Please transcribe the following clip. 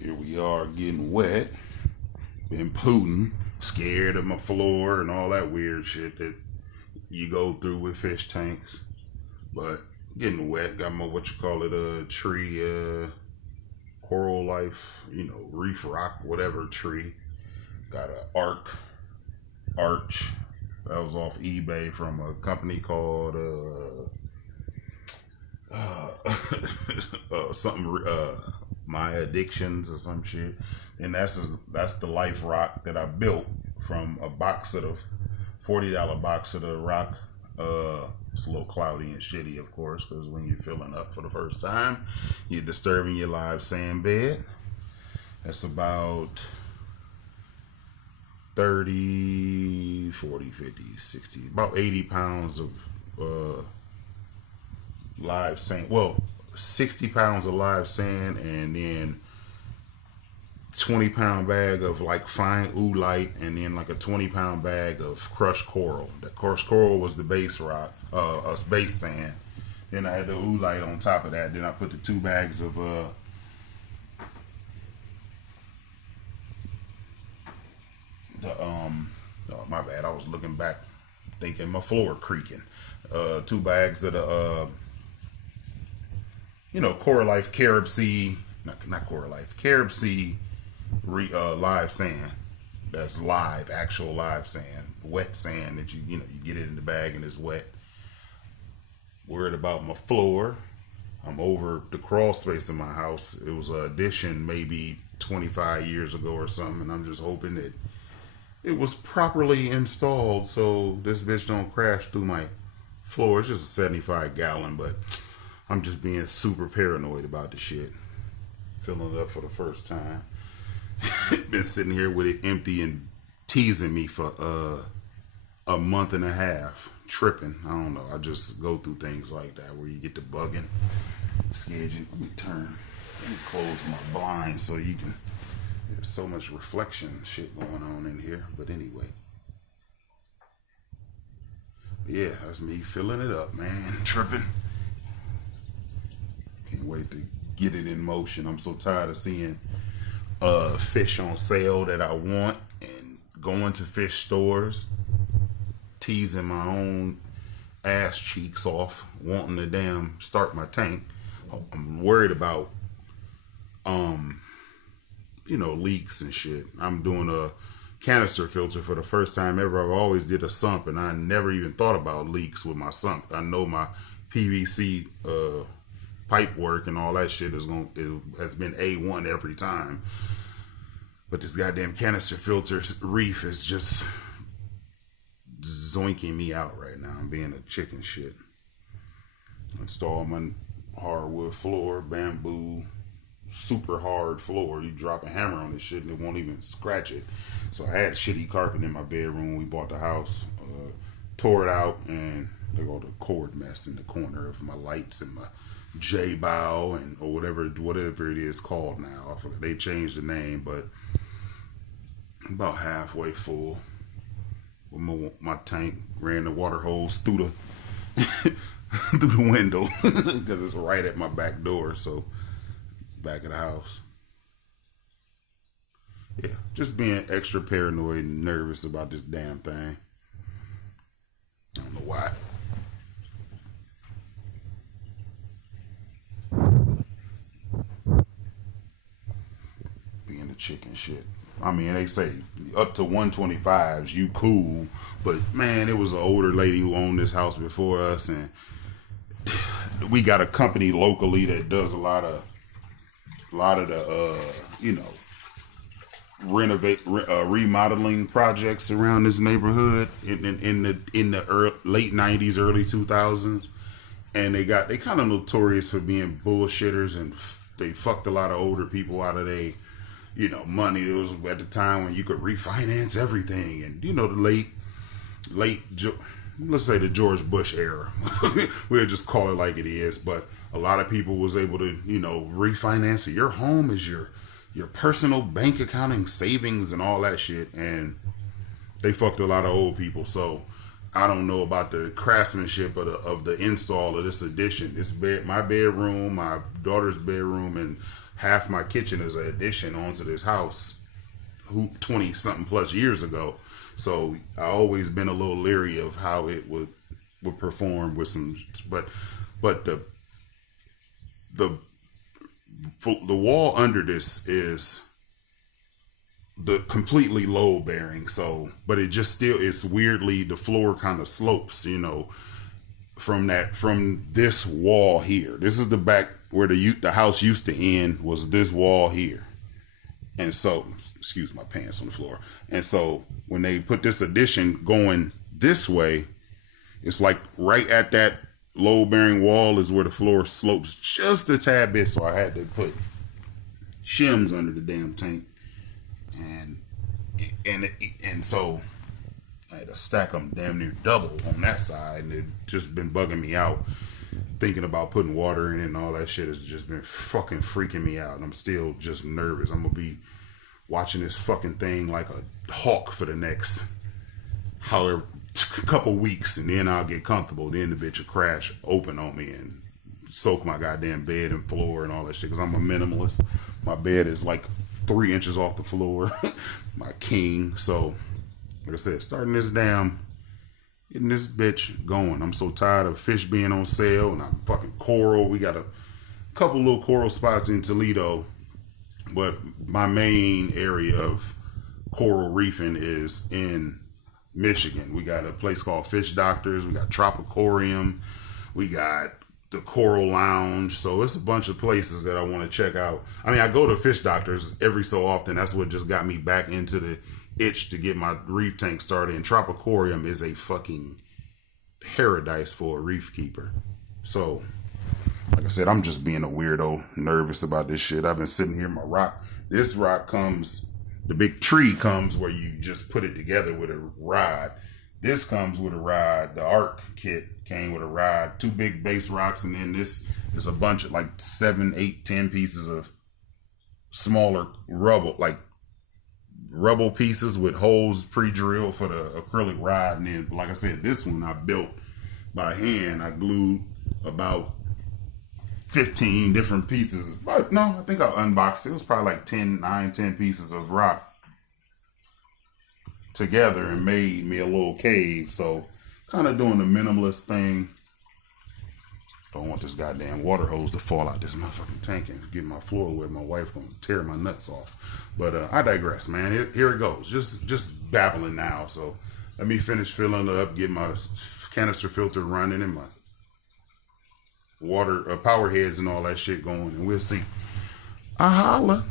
Here we are getting wet. Been pooting, scared of my floor and all that weird shit that you go through with fish tanks. But getting wet, got my what you call it, tree, coral life, reef rock, whatever tree. Got a arch. That was off eBay from a company called something My Addictions or some shit. And that's the life rock that I built from a box of the $40 box of the rock. It's a little cloudy and shitty, of course, because when you're filling up for the first time, you're disturbing your live sand bed. That's about 30, 40, 50, 60, about 80 pounds of live sand. Well, 60 pounds of live sand, and then 20-pound bag of like fine oolite, and then like a 20-pound bag of crushed coral. The crushed coral was the base rock, base sand. Then I had the oolite on top of that. Then I put the 2 bags of oh, my bad. I was looking back, thinking my floor creaking. 2 bags of the Core Life Carib Sea, not Core Life, Carib Sea live sand. That's live, actual live sand, wet sand that you get it in the bag and it's wet. Worried about my floor. I'm over the crawl space in my house. It was an addition maybe 25 years ago or something, and I'm just hoping that it was properly installed so this bitch don't crash through my floor. It's just a 75 gallon, but I'm just being super paranoid about the shit. Filling it up for the first time. Been sitting here with it empty and teasing me for a month and a half. Tripping. I don't know. I just go through things like that where you get to bugging. Scared you. Let me close my blinds so you can. There's so much reflection shit going on in here. But anyway. Yeah, that's me filling it up, man. Tripping. Can't wait to get it in motion. I'm so tired of seeing fish on sale that I want and going to fish stores, teasing my own ass cheeks off, wanting to damn start my tank. I'm worried about leaks and shit. I'm doing a canister filter for the first time ever. I've always did a sump, and I never even thought about leaks with my sump. I know my PVC pipe work and all that shit has been A1 every time. But this goddamn canister filter reef is just zoinking me out right now. I'm being a chicken shit. Install my hardwood floor, bamboo, super hard floor. You drop a hammer on this shit and it won't even scratch it. So I had shitty carpet in my bedroom when we bought the house. Tore it out, and there go the cord mess in the corner of my lights and my J-bow or whatever it is called now. I forgot, they changed the name, but I'm about halfway full with my tank. Ran the water hose through the through the window because it's right at my back door, so back of the house. Yeah, just being extra paranoid and nervous about this damn thing. I don't know why. Being the chicken shit. I mean, they say up to 125s, you cool. But, man, it was an older lady who owned this house before us. And we got a company locally that does a lot of the, remodeling projects around this neighborhood in the late 90s, early 2000s. And they kind of notorious for being bullshitters, and they fucked a lot of older people out of their money. It was at the time when you could refinance everything, and the late, let's say the George Bush era. We'll just call it like it is. But a lot of people was able to, refinance it. Your home is your personal bank accounting savings and all that shit, and they fucked a lot of old people. So I don't know about the craftsmanship of the install of this addition. It's my bedroom, my daughter's bedroom, and half my kitchen is an addition onto this house 20 something plus years ago. So I always been a little leery of how it would perform with some, but the wall under this is the completely load bearing. So, but it just still, it's weirdly, the floor kind of slopes, you know, from this wall here. This is the back where the house used to end, was this wall here. And so, excuse my pants on the floor. And so when they put this addition going this way, it's like right at that load bearing wall is where the floor slopes just a tad bit. So I had to put shims under the damn tank. And so I had to stack them damn near double on that side. And it just been bugging me out. Thinking about putting water in it and all that shit has just been fucking freaking me out. And I'm still just nervous. I'm going to be watching this fucking thing like a hawk for the next however couple weeks, and then I'll get comfortable. Then the bitch will crash open on me and soak my goddamn bed and floor and all that shit, because I'm a minimalist. My bed is like 3 inches off the floor. My king. So like I said, getting this bitch going. I'm so tired of fish being on sale, and I'm fucking coral. We got a couple little coral spots in Toledo, but my main area of coral reefing is in Michigan. We got a place called Fish Doctors. We got Tropicorium. We got the Coral Lounge. So it's a bunch of places that I want to check out. I mean, I go to Fish Doctors every so often. That's what just got me back into the itch to get my reef tank started. And Tropicorium is a fucking paradise for a reef keeper. So, like I said, I'm just being a weirdo, nervous about this shit. I've been sitting here, my rock. This rock comes, the big tree comes where you just put it together with a rod. This comes with a rod. The Arc kit came with a rod, 2 big base rocks, and then this is a bunch of like 7, 8, 10 pieces of smaller rubble, like rubble pieces with holes pre-drilled for the acrylic rod. And then, like I said, this one I built by hand. I glued about 15 different pieces. But no, I think I unboxed it. It was probably like 10 pieces of rock together and made me a little cave. So kind of doing the minimalist thing. Don't want this goddamn water hose to fall out this motherfucking tank and get my floor wet. My wife gonna tear my nuts off. But I digress, man. Here it goes. Just babbling now. So let me finish filling it up, get my canister filter running, and my water power heads and all that shit going, and we'll see. I holla.